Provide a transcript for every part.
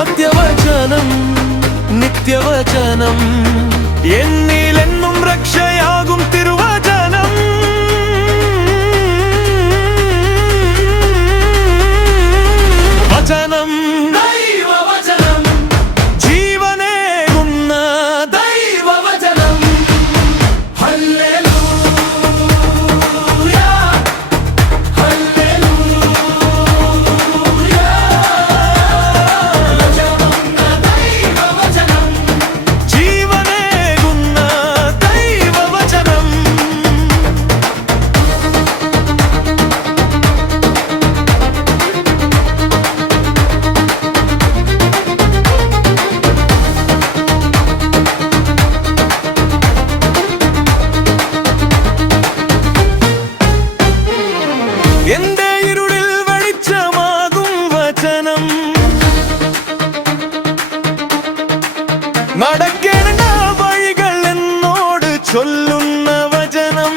സത്യവചനം നിത്യവചനം എന്നിലെന്നും രക്ഷയാകും തിരുവചനം. വചനം ദൈവവചനം ജീവനേകുന്ന ദൈവവചനം. ഹല്ലേലൂയ ഹല്ലേലൂയ ദൈവവചനം ജീവനേകുന്ന ദൈവവചനം. എന്റെ ഇരുളിൽ വെളിച്ചമാകും വചനം, നടക്കേണ്ട വഴികൾ എന്നോട് ചൊല്ലുന്ന വചനം.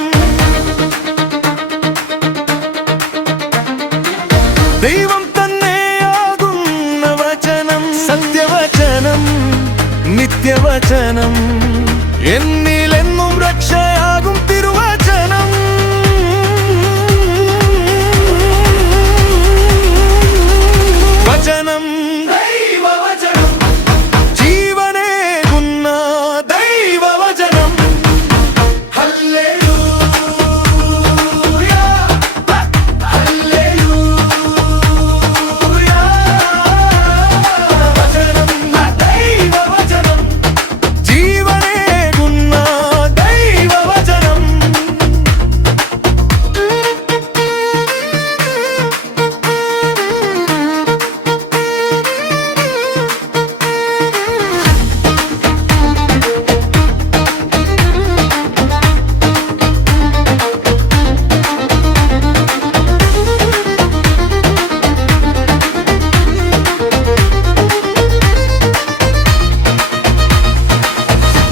ദൈവം തന്നെയാകുന്ന വചനം, സത്യവചനം നിത്യവചനം എന്നിലെന്നും രക്ഷയാകും തിരുവചനം. വചനം ദൈവവചനം ജീവനേകുന്ന ദൈവവചനം. ഹല്ലേലൂയ ഹല്ലേലൂയ വചനം ദൈവവചനം ജീവനേകുന്ന ദൈവവചനം.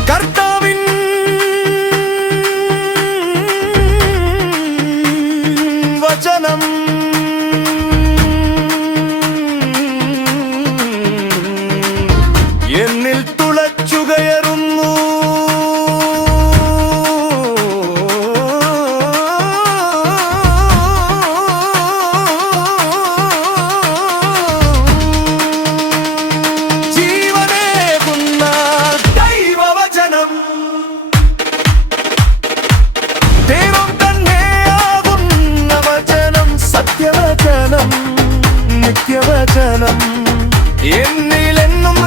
കർത്താവിൻ വചനം എന്നിൽ തുളച്ചുകയറുന്നു. ജീവനേകുന്ന ദൈവവചനം ദൈവം തന്നെയാകുന്ന വചനം, സത്യവചനം നിത്യവചനം എന്നിലെന്നും